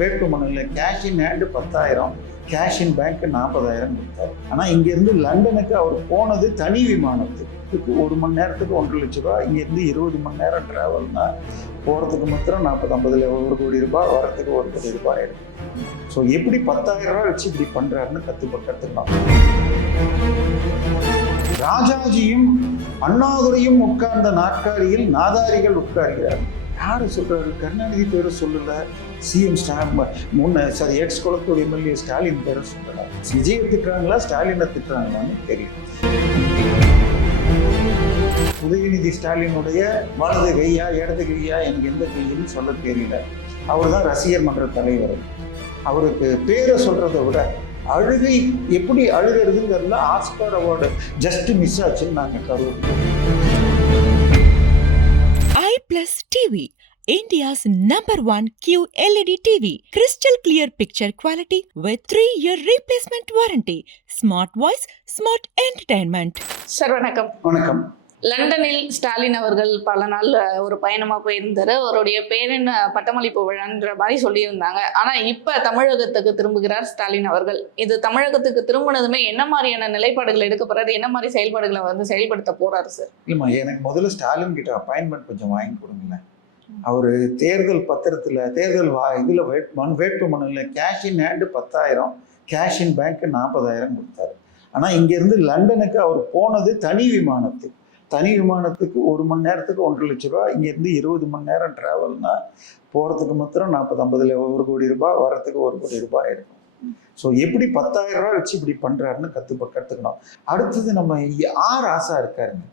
வேட்புமனுல cash in hand 10,000, cash in bank 40,000 கொடுத்தார். ஆனால் இங்கேருந்து லண்டனுக்கு அவர் போனது தனி விமானத்துக்கு 1 மணி நேரத்துக்கு 1,50,000 ரூபா. இங்கேருந்து 20 மணி நேரம் ட்ராவல்னா போகிறதுக்கு மாத்திரம் 40-50 1 கோடி ரூபாய், வரத்துக்கு 1 கோடி ரூபாய் ஆயிடும். ஸோ எப்படி 10,000 ரூபா வச்சு இப்படி பண்ணுறாருன்னு கற்றுக்கலாம். ராஜாஜியும் அண்ணாதுரையும் உட்கார்ந்த நாற்காலியில் நாதாரிகள் உட்கார்கிறார். யாரு சொல்றாரு? கருணாநிதி பேரை சொல்லல, CM X Kulathur MLA Stalin பேரை சொல்லல. விஜயை திட்டுறாங்களா ஸ்டாலினை திட்டுறாங்களான்னு தெரியும். உதயநிதி ஸ்டாலினுடைய வலது கையா இடது கையா எனக்கு எந்த கைன்னு சொல்ல தெரியல. அவர் தான் ரசிகர் மன்ற தலைவர். அவருக்கு பேரை சொல்றதை விட அழுகை எப்படி அழுகிறதுங்கிறதுல ஆஸ்கார் அவார்டு ஜஸ்ட் மிஸ் ஆச்சுன்னு நாங்கள் கருதுறோம். iPlus TV, India's #1 QLED TV. Crystal clear picture quality with 3-year replacement warranty. Smart voice, smart entertainment. Sir வணக்கம். வணக்கம். லண்டனில் ஸ்டாலின் அவர்கள் பல நாள் ஒரு பயணமாக போயிருந்தார். அவருடைய பேரின் பட்டமளிப்பு விழான்ற மாதிரி சொல்லியிருந்தாங்க. ஆனால் இப்போ தமிழகத்துக்கு திரும்புகிறார் ஸ்டாலின் அவர்கள். இது தமிழகத்துக்கு திரும்பினதுமே என்ன மாதிரியான நிலைப்பாடுகள் எடுக்க போறாரு, என்ன மாதிரி செயல்பாடுகளை செயல்படுத்த போறாரு சார்? இல்லைம்மா, எனக்கு முதல்ல ஸ்டாலின் கிட்ட அப்பாயின்மெண்ட் கொஞ்சம் வாங்கி கொடுங்களேன். அவர் தேர்தல் பத்திரத்தில் இதில் வேட்புமனுல cash in hand 10,000, cash in bank 40,000 கொடுத்தாரு. ஆனால் இங்கேருந்து லண்டனுக்கு அவர் போனது தனி விமானத்துக்கு 1 மணி நேரத்துக்கு 1,50,000 ரூபா. இங்கேருந்து 20 மணி நேரம் ட்ராவல்னா போகிறதுக்கு மாத்திரம் 40-50 1 கோடி ரூபாய், வரத்துக்கு 1 கோடி ரூபாய் ஆயிருக்கும். ஸோ எப்படி 10,000 ரூபா வச்சு இப்படி பண்ணுறாருன்னு கற்றுக்கணும். அடுத்தது நம்ம ராசா இருக்காருங்க.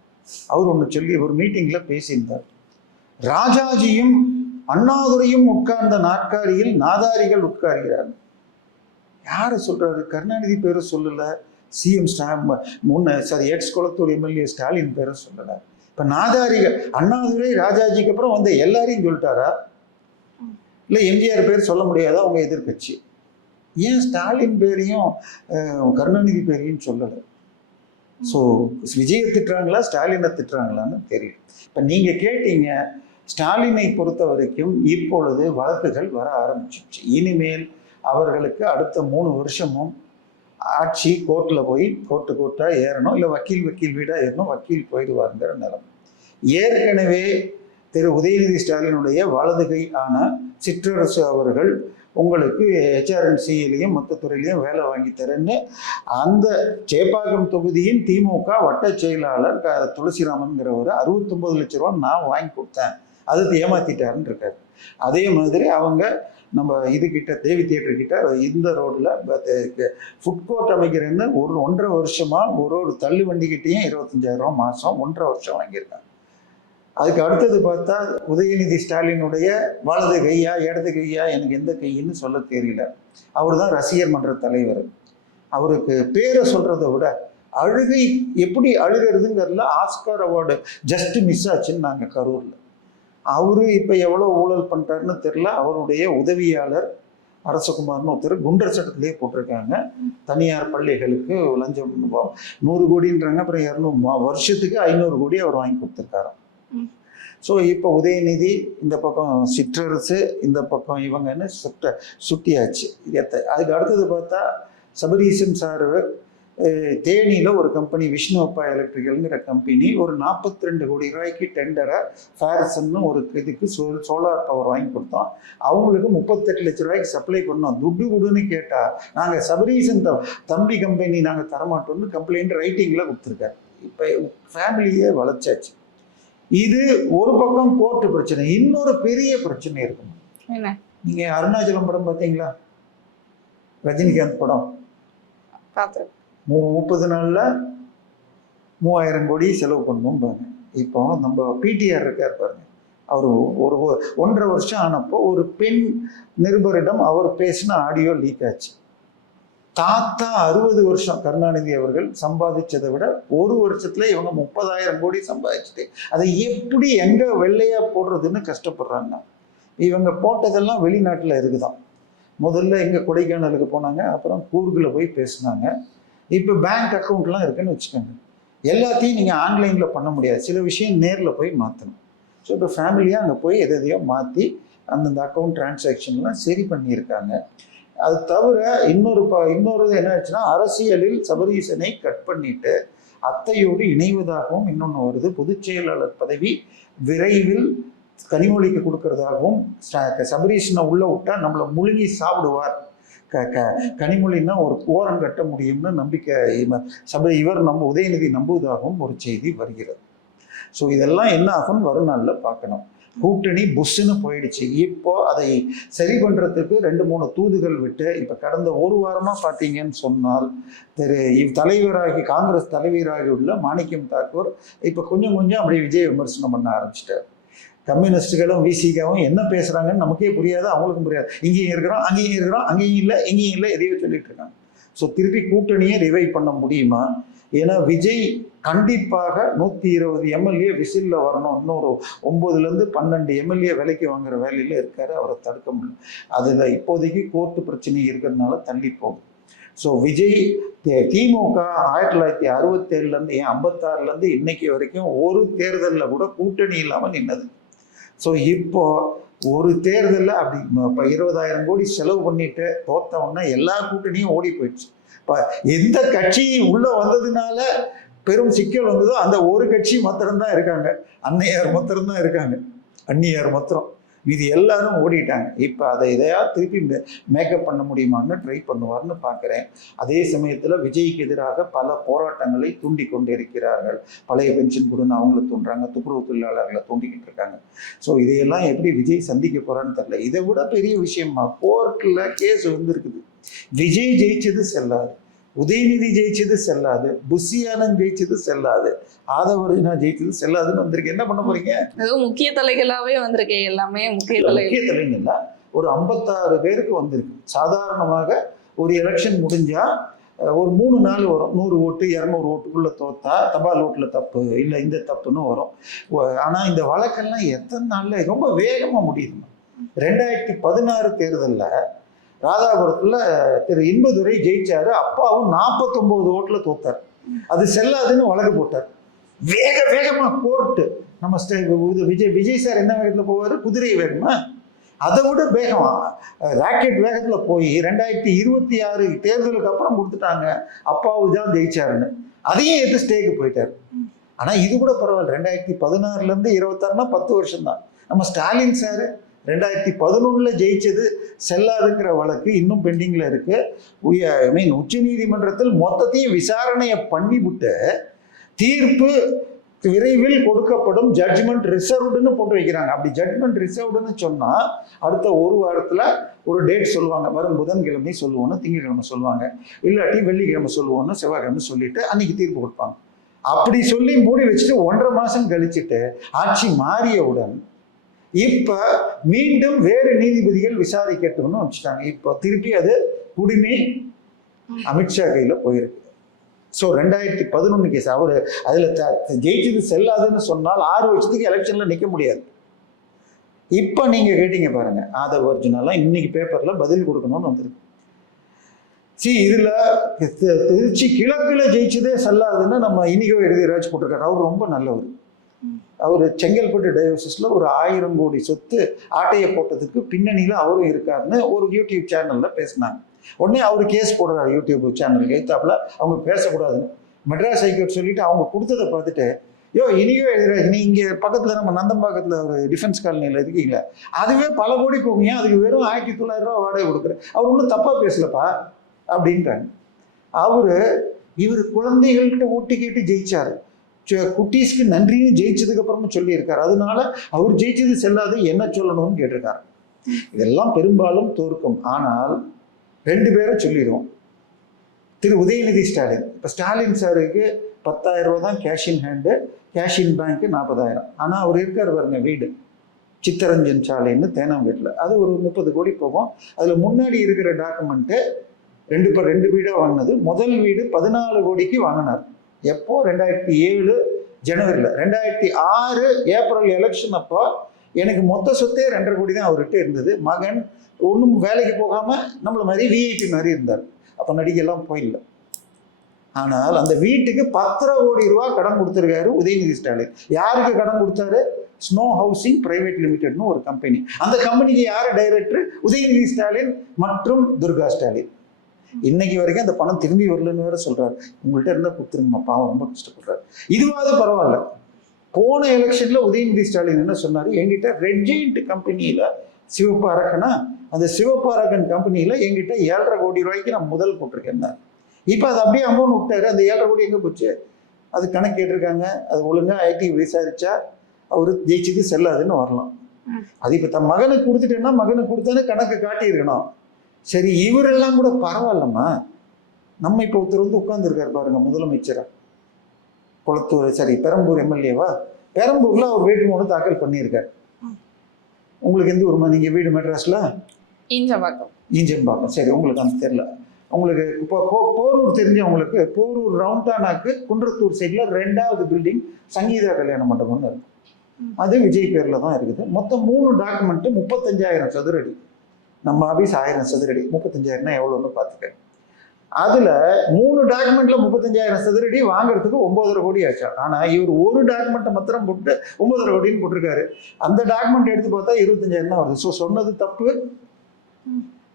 அவர் ஒன்று சொல்லி ஒரு மீட்டிங்கில் பேசியிருந்தார். ராஜாஜியும் அண்ணாதுரையும் உட்கார்ந்த நாற்காலியில் நாதாரிகள் உட்கார்கிறார். யாரை சொல்றாரு? கருணாநிதி பேரை சொல்லல, CM X Kulathur MLA Stalin பேரை சொல்லல. இப்ப நாதாரிகள் அண்ணாதுரை ராஜாஜிக்கு அப்புறம் வந்து எல்லாரையும் சொல்லிட்டாரா? இல்ல எம்ஜிஆர் பேர் சொல்ல முடியாதா அவங்க எதிர்கட்சி? ஏன் ஸ்டாலின் பேரையும் கருணாநிதி பேரையும் சொல்லல? ஸோ விஜயை திட்டுறாங்களா ஸ்டாலினை திட்டுறாங்களான்னு தெரியல. இப்போ நீங்க கேட்டீங்க, ஸ்டாலினை பொறுத்த வரைக்கும் இப்பொழுது வழக்குகள் வர ஆரம்பிச்சிருச்சு. இனிமேல் அவர்களுக்கு அடுத்த 3 வருஷமும் ஆட்சி கோர்ட்டாக ஏறணும், இல்லை வக்கீல் வீடாக ஏறணும், வக்கீல் போயிடுவாருங்கிற நிலைமை. ஏற்கனவே திரு உதயநிதி ஸ்டாலினுடைய வலதுகை ஆன சிற்றரசு அவர்கள் உங்களுக்கு HRNCலையும் மொத்த துறையிலையும் வேலை வாங்கி தரேன்னு அந்த சேப்பாக்கம் தொகுதியின் திமுக வட்ட செயலாளர் துளசிராமன்கிறவர் 69 லட்ச ரூபா நான் வாங்கி கொடுத்தேன், அதுக்கு ஏமாத்திட்டாருன்னு இருக்காரு. அதே மாதிரி அவங்க நம்ம இதுகிட்ட தேவி தியேட்டர் கிட்ட இந்த ரோட்ல ஃபுட் கோர்ட் அமைக்கிறேன்னு 1.5 வருஷமா ஒரு தள்ளு வண்டிக்கிட்டையும் 25,000 ரூபா மாசம் 1.5 வருஷம் வாங்கியிருக்காங்க. அதுக்கு அடுத்தது பார்த்தா உதயநிதி ஸ்டாலினுடைய வலது கையா இடது கையா எனக்கு எந்த கைன்னு சொல்ல தெரியல. அவர் தான் ரசிகர் மன்ற தலைவர். அவருக்கு பேரை சொல்றதை விட அழுகை எப்படி அழுகிறதுங்கிறதுல ஆஸ்கார் அவார்டு ஜஸ்ட் மிஸ் ஆச்சுன்னு நாங்கள் கரூர்ல. அவரு இப்போ எவ்வளோ ஊழல் பண்ணுறாருன்னு தெரியல. அவருடைய உதவியாளர் அரசகுமார்னு ஒருத்தர் குண்டர் சட்டத்திலே போட்டிருக்காங்க. தனியார் பள்ளிகளுக்கு லஞ்சம் 100 கோடின்றாங்க, அப்புறம் 200 வருஷத்துக்கு 500 கோடி அவர் வாங்கி கொடுத்துருக்காராம். ஸோ இப்போ உதயநிதி இந்த பக்கம் சிற்றரசு, இந்த பக்கம் இவங்கன்னு சுட்டியாச்சு. அதுக்கு அடுத்தது பார்த்தா சபரீசன் சார் தேனியில் ஒரு கம்பெனி விஷ்ணு அப்பா எலக்ட்ரிக்கல்ங்கிற கம்பெனி ஒரு 42 கோடி ரூபாய்க்கு டெண்டரை ஃபேரிசன்னு ஒரு இதுக்கு சோலார் பவர் வாங்கி கொடுத்தோம். அவங்களுக்கு 38 லட்ச ரூபாய்க்கு சப்ளை பண்ணோம். துட்டு கொடுன்னு கேட்டால் நாங்கள் சபரீசன் தம்பி கம்பெனி நாங்கள் தரமாட்டோம்னு கம்ப்ளைண்ட் ரைட்டிங்கில் கொடுத்துருக்காரு. இப்போ ஃபேமிலியே வளர்ச்சாச்சு. இது ஒரு பக்கம் கோர்ட்டு பிரச்சனை. இன்னொரு பெரிய பிரச்சனை இருக்கும். நீங்கள் அருணாச்சலம் படம் பார்த்தீங்களா? ரஜினிகாந்த் படம் 30 நாளில் 3000 கோடி செலவு பண்ணணும் பாருங்க. இப்போ நம்ம பிடிஆர் இருக்கார் பாருங்க, அவர் ஒரு 1.5 வருஷம் ஆனப்போ ஒரு பெண் நிருபரிடம் அவர் பேசின ஆடியோ லீக் ஆச்சு. தாத்தா 60 வருஷம் கருணாநிதி அவர்கள் சம்பாதிச்சதை விட 1 வருஷத்துல இவங்க 30,000 கோடி சம்பாதிச்சுட்டு அதை எப்படி எங்க வெள்ளையா போடுறதுன்னு கஷ்டப்படுறாங்க. இவங்க போட்டதெல்லாம் வெளிநாட்டில் இருக்குதான். முதல்ல எங்க கொடைக்கானலுக்கு போனாங்க, அப்புறம் கூர்கில் போய் பேசினாங்க. இப்போ பேங்க் அக்கௌண்ட்லாம் இருக்குன்னு வச்சுக்கோங்க. எல்லாத்தையும் நீங்கள் ஆன்லைனில் பண்ண முடியாது, சில விஷயம் நேரில் போய் மாற்றணும். ஸோ இப்போ ஃபேமிலியாக அங்கே போய் எதையோ மாற்றி அந்தந்த அக்கௌண்ட் டிரான்சாக்ஷன்லாம் சரி பண்ணியிருக்காங்க. அது தவிர இன்னொரு என்ன ஆச்சுன்னா, அரசியலில் சபரீசனை கட் பண்ணிட்டு அத்தையோடு இணைவதாகவும் இன்னொன்று வருது. பொதுச் செயலாளர் பதவி விரைவில் கனிமொழிக்கு கொடுக்கறதாகவும், சபரீசனை உள்ள விட்டா நம்மளை முழுங்கி சாப்பிடுவார், கனிமொழின்னா ஒரு ஓரம் கட்ட முடியும்னு நம்பிக்கை இவர் உதயநிதி நம்புவதாகவும் ஒரு செய்தி வருகிறது. ஸோ இதெல்லாம் என்ன ஆகும் வரும் நாளில் பார்க்கணும். கூட்டணி புஷ்ஷுன்னு போயிடுச்சு. இப்போ அதை சரி பண்ணுறதுக்கு 2-3 தூதுகள் விட்டு இப்போ கடந்த ஒரு வாரமாக பார்த்தீங்கன்னு சொன்னால் காங்கிரஸ் தலைவராகி உள்ள மாணிக்கம் தாக்கூர் இப்போ கொஞ்சம் அப்படியே விஜய் விமர்சனம் பண்ண ஆரம்பிச்சிட்டார். கம்யூனிஸ்டுகளும் விசிகாவும் என்ன பேசுகிறாங்கன்னு நமக்கே புரியாது, அவங்களுக்கும் புரியாது. இங்கேயும் இருக்கிறோம், அங்கேயும் இருக்கிறோம், அங்கேயும் இல்லை, எங்கேயும் இல்லை, எதையோ சொல்லிட்டு இருக்காங்க. ஸோ திருப்பி கூட்டணியை ரிவைவ் பண்ண முடியுமா? ஏன்னா விஜய் கண்டிப்பாக 120 எம்எல்ஏ விசிலில் வரணும், இன்னொரு 9லேருந்து 12 எம்எல்ஏ விலைக்கு வாங்குற வேலையில் இருக்காரு, அவரை தடுக்க முடியல. அதில் இப்போதைக்கு கோர்ட்டு பிரச்சனை இருக்கிறதுனால தள்ளி போகும். ஸோ விஜய் திமுக 1967லேருந்து 56லேருந்து இன்னைக்கு வரைக்கும் ஒரு தேர்தலில் கூட கூட்டணி இல்லாமல் நின்னது. ஸோ இப்போ ஒரு தேர்தலில் அப்படி இப்போ 20,000 கோடி செலவு பண்ணிட்டு தோத்த உடனே எல்லா கூட்டணியும் ஓடி போயிடுச்சு. இப்போ எந்த கட்சி உள்ள வந்ததுனால பெரும் சிக்கல் வந்ததோ அந்த ஒரு கட்சி மாத்திரம்தான் இருக்காங்க, அன்னையார் மாத்திரம்தான் இருக்காங்க, அந்நியார் மாத்திரம், இது எல்லாரும் ஓடிட்டாங்க. இப்போ அதை இதையாவது திருப்பி மேக்கப் பண்ண முடியுமான்னு ட்ரை பண்ணுவார்னு பார்க்குறேன். அதே சமயத்தில் விஜய்க்கு எதிராக பல போராட்டங்களை தூண்டி கொண்டு இருக்கிறார்கள். பழைய பென்ஷன் கொடுன்னு அவங்கள தூண்டுறாங்க, துப்புரவு தொழிலாளர்களை தூண்டிக்கிட்டு இருக்காங்க. ஸோ இதையெல்லாம் எப்படி விஜய் சந்திக்க போகிறான்னு தெரியல. இதை விட பெரிய விஷயமா கோர்ட்டில் கேஸ் வந்துருக்குது. விஜய் ஜெயிச்சது செல்லாது, உதயநிதி ஜெயிச்சது செல்லாது, புஷி ஆனந்த் ஜெயிச்சது செல்லாது, ஆதவர்ஜுனா ஜெயிச்சது செல்லாதுன்னு வந்திருக்கு. என்ன பண்ண போறீங்க? முக்கிய தலைகளாவே வந்திருக்கு, எல்லாமே முக்கிய தலைகள் இல்ல, ஒரு 56 பேருக்கு வந்திருக்கு. சாதாரணமாக ஒரு எலெக்ஷன் முடிஞ்சா ஒரு 3 நாள் வரும், 100 ஓட்டு 200 ஓட்டுக்குள்ள தோத்தா தபால் ஓட்டுல தப்பு இல்லை இந்த தப்புன்னு வரும். ஆனா இந்த வழக்கெல்லாம் எத்தனை நாள்ல ரொம்ப வேகமா முடியுது. 2016 தேர்தலில் ராதாபுரத்தில் திரு இன்பதுரை ஜெயிச்சாரு, அப்பாவும் 49 ஓட்டில் தோத்தார். அது செல்லாதுன்னு வழக்கு போட்டார். வேகமா கோர்ட்டு நம்ம விஜய் சார் என்ன வேகத்தில் போவார்? குதிரை வேகமா? அதை விட வேகமா ராக்கெட் வேகத்தில் போய் 2026 தேர்தலுக்கு அப்புறம் கொடுத்துட்டாங்க, அப்பாவு தான் ஜெயிச்சாருன்னு. அதையும் எடுத்து ஸ்டேக்கு போயிட்டார். ஆனால் இது கூட பரவாயில்ல, 2016லேருந்து 26னா 10 வருஷம் தான். நம்ம ஸ்டாலின் சார் 2011 ஜெயிச்சது செல்லாதுங்கிற வழக்கு இன்னும் பெண்டிங்கில் இருக்கு. உச்ச நீதிமன்றத்தில் மொத்தத்தையும் விசாரணையை பண்ணிவிட்டு தீர்ப்பு விரைவில் கொடுக்கப்படும், ஜட்ஜ்மெண்ட் ரிசர்வ்டுன்னு போட்டு வைக்கிறாங்க. அப்படி ஜட்ஜ்மெண்ட் ரிசர்வ்டுன்னு சொன்னால் அடுத்த ஒரு வாரத்தில் ஒரு டேட் சொல்லுவாங்க, வரும் புதன்கிழமை சொல்லுவோன்னு, திங்கட்கிழமை சொல்லுவாங்க, இல்லாட்டி வெள்ளிக்கிழமை சொல்லுவோன்னு, செவ்வாய்க்கிழமை சொல்லிட்டு அன்னைக்கு தீர்ப்பு கொடுப்பாங்க. அப்படி சொல்லி மூடி வச்சுட்டு 1.5 மாதம் கழிச்சுட்டு ஆட்சி மாறியவுடன் இப்போ மீண்டும் வேறு நீதிபதிகள் விசாரிக்கட்டும்னு வச்சுட்டாங்க. இப்போ திருப்பி அது குடிமை அமித்ஷா கையில் போயிருக்கு. ஸோ 2011 கேஸ் அவர் அதில் ஜெயிச்சது செல்லாதுன்னு சொன்னால் 6 வருஷத்துக்கு எலெக்ஷனில் நிற்க முடியாது. இப்போ நீங்கள் கேட்டீங்க பாருங்க, ஆதவர்ஜுனாலாம் இன்னைக்கு பேப்பரில் பதில் கொடுக்கணும்னு வந்துருக்கு. இதில் திருச்சி கிழக்கில் ஜெயிச்சதே செல்லாதுன்னு நம்ம இன்னைக்கோ எழுதிராஜ் போட்டிருக்காரு. அவர் ரொம்ப நல்லவர். அவர் செங்கல்பட்டு டயோசிஸில் ஒரு 1000 கோடி சொத்து ஆட்டையை போட்டதுக்கு பின்னணியில் அவரும் இருக்காருன்னு ஒரு யூடியூப் சேனலில் பேசினாங்க. உடனே அவர் கேஸ் போடுறாரு யூடியூப் சேனலுக்கு எழுத்தாப்புல, அவங்க பேசக்கூடாதுன்னு. மெட்ராஸ் ஹைகோர்ட் சொல்லிட்டு அவங்க கொடுத்ததை பார்த்துட்டு, இனியோ எழுதுறாரு, நீ இங்கே பக்கத்தில் நம்ம நந்தம்பாக்கத்தில் ஒரு டிஃபென்ஸ் காலனியில் இருக்கீங்களா, அதுவே பல கோடி போகுங்க, அதுக்கு வெறும் 1900 ரூபா வாடகை கொடுக்குறேன், அவர் ஒன்றும் தப்பாக பேசலப்பா அப்படின்றாங்க. இவர் குழந்தைகள்கிட்ட ஓட்டு கேட்டு ஜெயிச்சாரு, குட்டீஸ்க்கு நன்றின்னு ஜெயிச்சதுக்கு அப்புறமும் சொல்லியிருக்காரு. அதனால அவர் ஜெயிச்சது செல்லாது, என்ன சொல்லணும்னு கேட்டிருக்காரு. இதெல்லாம் பெரும்பாலும் தோற்கும். ஆனால் 2 பேரை சொல்லிடுவோம். திரு உதயநிதி ஸ்டாலின், இப்போ ஸ்டாலின் சாருக்கு 10,000 ரூபா தான் cash in hand, cash in bank 40,000. ஆனால் அவர் இருக்கார் பாருங்க வீடு, சித்தரஞ்சன் சாலைன்னு தேனாம்பேட்டில், அது ஒரு 30 கோடி போகும். அதில் முன்னாடி இருக்கிற டாக்குமெண்ட்டு 2 வீடாக வாங்கினது. முதல் வீடு 14 கோடிக்கு வாங்கினார். எப்போ? 2007 ஜனவரியில். 2006 ஏப்ரல் எலெக்ஷன் அப்போ எனக்கு மொத்த சொத்தே 2.5 கோடி தான் அவர்கிட்ட இருந்தது. மகன் ஒன்றும் வேலைக்கு போகாமல் நம்மள மாதிரி விஐபி மாதிரி இருந்தார். அப்போ நடிகையெல்லாம் போயிடல. ஆனால் அந்த வீட்டுக்கு 10.5 கோடி ரூபா கடன் கொடுத்துருக்காரு உதயநிதி ஸ்டாலின். யாருக்கு கடன் கொடுத்தாரு? ஸ்னோ ஹவுசிங் பிரைவேட் லிமிடெட்னு ஒரு கம்பெனி. அந்த கம்பெனிக்கு யார் டைரக்டர்? உதயநிதி ஸ்டாலின் மற்றும் துர்கா ஸ்டாலின். இன்னைக்கு வரைக்கும் அந்த பணம் திரும்பி வரலன்னு வேற சொல்றாரு. உங்கள்கிட்ட இருந்தால் கொடுத்துருங்கம்மா, பாவம் ரொம்ப கஷ்டப்படுறாரு. இதுவாது பரவாயில்ல. போன எலெக்ஷன்ல உதயநிதி ஸ்டாலின் என்ன சொன்னாரு, என்கிட்ட ரெட் ஜெயிண்ட் கம்பெனியில சிவப்பு அரக்கனா, அந்த சிவப்பு அரக்கன் கம்பெனியில என்கிட்ட 7.5 கோடி ரூபாய்க்கு நான் முதல் போட்டிருக்கேன். இப்போ அது அப்படியே அமௌண்ட் விட்டாரு. அந்த 7.5 கோடி எங்கே போச்சு? அது கணக்கு கேட்டிருக்காங்க. அது ஒழுங்கா ஐடி விசாரிச்சா அவரு ஜெயிச்சது செல்லாதுன்னு வரலாம். அது இப்போ தன் மகனுக்கு கொடுத்துட்டேன்னா மகனுக்கு கொடுத்தானே கணக்கு காட்டியிருக்கணும். சரி, இவரெல்லாம் கூட பரவாயில்லம்மா. நம்ம இப்போ ஒருத்தர் வந்து உட்கார்ந்துருக்காரு பாருங்க, முதலமைச்சரா குளத்தூர், சரி பெரம்பூர் எம்எல்ஏவா, பெரம்பூர்ல அவர் வேட்புமனு தாக்கல் பண்ணியிருக்காரு. உங்களுக்கு எந்த ஊருமா? நீங்க வீடு மெட்ராஸ்ல ஈஞ்சம்பாக்கம். சரி, உங்களுக்கு அந்த தெரியல. உங்களுக்கு இப்போ போரூர் தெரிஞ்சவங்களுக்கு, போரூர் ரவுண்டானாக்கு குன்றத்தூர் சைடில் 2வது பில்டிங் சங்கீதா கல்யாண மண்டபம்னு இருக்கும். அது விஜய் பேரில் தான் இருக்குது. மொத்தம் 3 டாக்குமெண்ட்டு 35,000 சதுரடி. நம்ம ஆஃபீஸ் 1000 சதுரடி. 35,000 எவ்வளோன்னு பார்த்துக்க. அதில் 3 டாக்குமெண்ட்ல 35,000 சதுரடி வாங்குறதுக்கு 9.5 கோடி ஆச்சு. ஆனால் இவர் ஒரு டாக்குமெண்ட்டை மாத்திரம் போட்டு 9.5 கோடின்னு போட்டிருக்காரு. அந்த டாக்குமெண்ட் எடுத்து பார்த்தா 25,000 தான் வருது. ஸோ சொன்னது தப்பு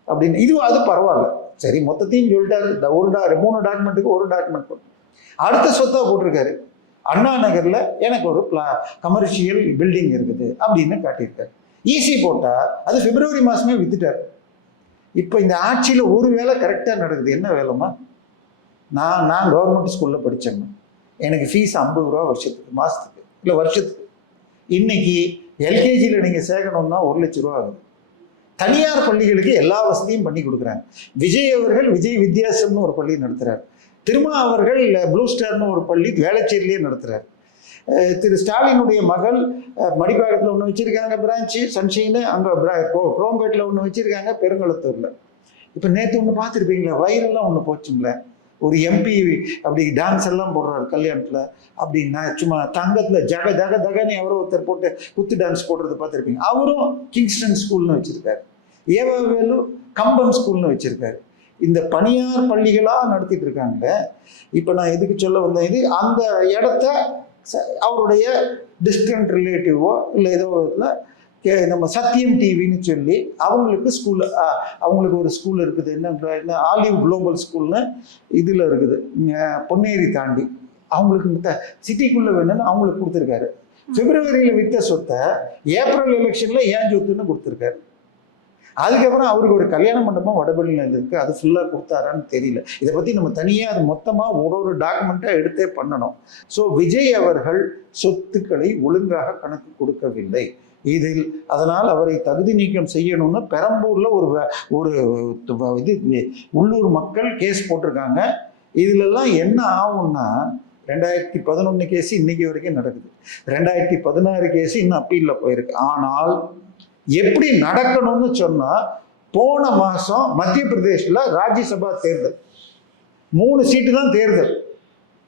அப்படின்னு. இது அது பரவாயில்ல. சரி, மொத்தத்தையும் சொல்லிட்டாரு. 3 டாக்குமெண்ட்டுக்கு ஒரு டாக்குமெண்ட் போட்டு அடுத்த சொத்தா போட்டிருக்காரு. அண்ணா நகர்ல எனக்கு ஒரு கமர்ஷியல் பில்டிங் இருக்குது அப்படின்னு காட்டியிருக்காரு. ஈசி போட்டா அது பிப்ரவரி மாசமே வித்துட்டாரு. இப்போ இந்த ஆட்சியில் ஒரு வேலை கரெக்டாக நடக்குது. என்ன வேலைமா? நான் கவர்மெண்ட் ஸ்கூலில் படித்தேங்க. எனக்கு ஃபீஸ் 50 ரூபா வருஷத்துக்கு, மாதத்துக்கு இல்லை வருஷத்துக்கு. இன்னைக்கு எல்கேஜியில் நீங்கள் சேர்க்கணும்னா 1 லட்ச ரூபா ஆகுது. தனியார் பள்ளிகளுக்கு எல்லா வசதியும் பண்ணி கொடுக்குறாங்க. விஜய் அவர்கள் விஜய் வித்யாசம்னு ஒரு பள்ளி நடத்துகிறார். திருமா அவர்கள் ப்ளூ ஸ்டார்னு ஒரு பள்ளி வேளச்சேரியிலே நடத்துகிறார். திரு ஸ்டாலினுடைய மகள் மடிப்பாக்கத்தில் ஒன்று வச்சுருக்காங்க பிரான்ச்சு, சன்ஷைனு. அங்கே குரோம்பேட்டில் ஒன்று வச்சுருக்காங்க, பெருங்குளத்தூரில். இப்போ நேற்று ஒன்று பார்த்துருப்பீங்களா, வைரல்லாம் ஒன்று போச்சுங்களே. ஒரு எம்பி அப்படி டான்ஸ் எல்லாம் போடுறாரு கல்யாணத்தில். அப்படின்னா சும்மா தங்கத்தில் ஜக ஜக ஜகன்னு எவரோ ஒருத்தர் போட்டு குத்து டான்ஸ் போடுறது பார்த்துருப்பீங்க. அவரும் கிங்ஸ்டன் ஸ்கூல்னு வச்சுருக்காரு. ஏவாவேலு கம்பம் ஸ்கூல்னு வச்சுருக்காரு. இந்த பனியார் பள்ளிகளாக நடத்திட்டு இருக்காங்க. இப்போ நான் எதுக்கு சொல்ல வந்தேன், இது அந்த இடத்த அவருடைய டிஸ்டன்ட் ரிலேட்டிவோ இல்லை ஏதோ இதில் நம்ம சத்தியம் டிவின்னு சொல்லி அவங்களுக்கு ஸ்கூலில், அவங்களுக்கு ஒரு ஸ்கூல் இருக்குது. என்ன ஆலிவ் குளோபல் ஸ்கூல்னு இதில் இருக்குது, பொன்னேரி தாண்டி. அவங்களுக்கு சிட்டிக்குள்ளே வேணும்னு அவங்களுக்கு கொடுத்துருக்காரு. பிப்ரவரியில் வித்த சொத்தை ஏப்ரல் எலெக்ஷனில் ஏன் சொத்துன்னு கொடுத்துருக்காரு. அதுக்கப்புறம் அவருக்கு ஒரு கல்யாண மண்டபம் வடபழனியில் இருக்குது. அது ஃபுல்லாக கொடுத்தாரான்னு தெரியல. இதை பற்றி நம்ம தனியாக அது மொத்தமாக ஒரு டாக்குமெண்ட்டாக எடுத்தே பண்ணணும். ஸோ விஜய் அவர்கள் சொத்துக்களை ஒழுங்காக கணக்கு கொடுக்கவில்லை இதில். அதனால் அவரை தகுதி நீக்கம் செய்யணும்னு பெரம்பூரில் ஒரு இது உள்ளூர் மக்கள் கேஸ் போட்டிருக்காங்க. இதிலெல்லாம் என்ன ஆகும்னா, 2011 கேஸ் இன்னைக்கு வரைக்கும் நடக்குது. 2016 கேஸ் இன்னும் அப்பீலில் போயிருக்கு. ஆனால் எப்படி நடக்கணும்னு சொன்னா, போன மாசம் மத்திய பிரதேஷ்ல ராஜ்யசபா தேர்தல், 3 சீட்டு தான் தேர்தல்.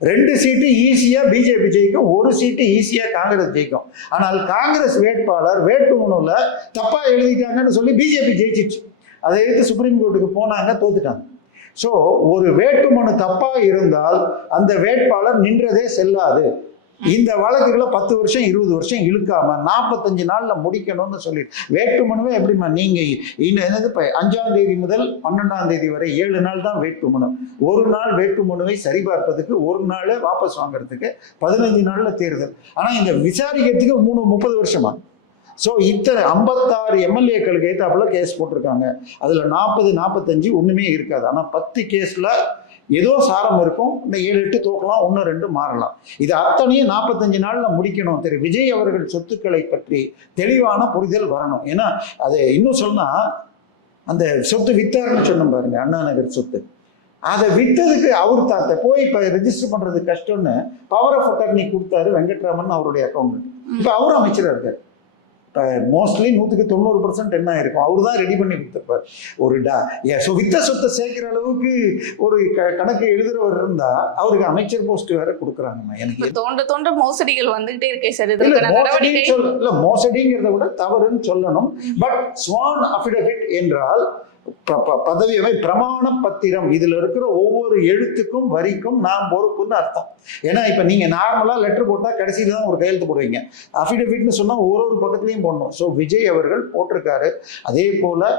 2 சீட்டு ஈஸியா பிஜேபி ஜெயிக்கும், 1 சீட்டு ஈஸியா காங்கிரஸ் ஜெயிக்கும். ஆனால் காங்கிரஸ் வேட்பாளர் வேட்புமனுல தப்பா எழுதிட்டாங்கன்னு சொல்லி பிஜேபி ஜெயிச்சிச்சு. அதை எடுத்து சுப்ரீம் கோர்ட்டுக்கு போனாங்க, தோத்துட்டாங்க. ஸோ ஒரு வேட்புமனு தப்பா இருந்தால் அந்த வேட்பாளர் நின்றதே செல்லாது. இந்த வழக்குகளை 10 வருஷம் 20 வருஷம் இழுக்காம 45 நாள்ல முடிக்கணும்னு சொல்லி வேட்புமனுவே எப்படிமா நீங்க என்னது 5ஆம் தேதி முதல் 12ஆம் தேதி வரை 7 நாள் தான் வேட்புமனு. ஒரு நாள் வேட்புமனுவை சரிபார்ப்பதுக்கு, ஒரு நாள் வாபஸ் வாங்குறதுக்கு, 15 நாள்ல தேர்தல். ஆனா இந்த விசாரிக்கிறதுக்கு 30 வருஷமா. ஸோ இத்தனை 56 எம்எல்ஏக்களுக்கு ஏற்றாப்புல கேஸ் போட்டிருக்காங்க. அதுல 40 45 ஒண்ணுமே இருக்காது. ஆனா 10 கேஸ்ல ஏதோ சாரம் இருக்கும். இந்த 7 8 தோக்கலாம், 1 2 மாறலாம். இது அத்தனையும் 45 நாள்ல முடிக்கணும். திரு விஜய் அவர்கள் சொத்துக்களை பற்றி தெளிவான புரிதல் வரணும். ஏன்னா அது இன்னும் சொன்னா, அந்த சொத்து வித்தாருன்னு சொன்னோம் பாருங்க, அண்ணா நகர் சொத்து, அதை வித்ததுக்கு அவர் தாத்த போய் இப்போ ரெஜிஸ்டர் பண்றது கஷ்டம்னு பவர் ஆஃப் அட்டர்னி கொடுத்தாரு வெங்கட்ராமன் அவருடைய அக்கௌண்ட். இப்போ அவரும் அமைச்சராக இருக்காரு. மோஸ்ட்லி 100% என்ன இருக்கும், அவரு தான் ரெடி பண்ணி கொடுத்துருப்பார். ஒரு வித்த சொத்தை சேர்க்கிற அளவுக்கு ஒரு கணக்கு எழுதுறவர் இருந்தா அவருக்கு அமைச்சர் போஸ்ட் வேற கொடுக்குறாங்க. எனக்கு தோன்ற மோசடிகள் வந்துகிட்டே இருக்கே சார். இல்ல மோசடிங்கிறத விட தவறுன்னு சொல்லணும். பட் ஸ்வான் அஃபிடவிட் என்றால் பதவியை பிரமாண பத்திரம், இதுல இருக்கிற ஒவ்வொரு எழுத்துக்கும் வரிக்கும் நான் பொறுப்புன்னு அர்த்தம். ஏன்னா இப்ப நீங்க நார்மலா லெட்டர் போட்டா கடைசியில தான் ஒரு கையெழுத்து போடுவீங்க. அஃபிடவிட்னு சொன்னா ஒரு பக்கத்துலயும் போடணும். ஸோ விஜய் அவர்கள் போட்டிருக்காரு. அதே போல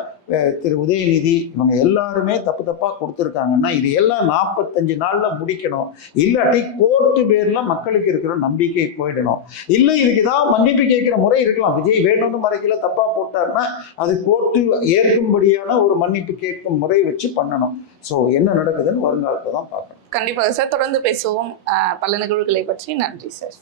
திரு உதயநிதி இவங்க எல்லாருமே தப்பா கொடுத்துருக்காங்கன்னா இது எல்லாம் 45 நாள்ல முடிக்கணும். இல்லாட்டி கோர்ட்டு பேர்ல மக்களுக்கு இருக்கிற நம்பிக்கை போயிடணும். இல்லை இதுக்கு ஏதாவது மன்னிப்பு கேட்கிற முறை இருக்கலாம். விஜய் வேணும்னு மறைக்கல தப்பா போட்டாருன்னா அது கோர்ட்டு ஏற்கும்படியான ஒரு மன்னிப்பு கேட்கும் முறை வச்சு பண்ணணும். ஸோ என்ன நடக்குதுன்னு வருங்காலத்தை தான் பார்க்கணும். கண்டிப்பாக சார், தொடர்ந்து பேசுவோம் பல நிகழ்வுகளை பற்றி. நன்றி சார்.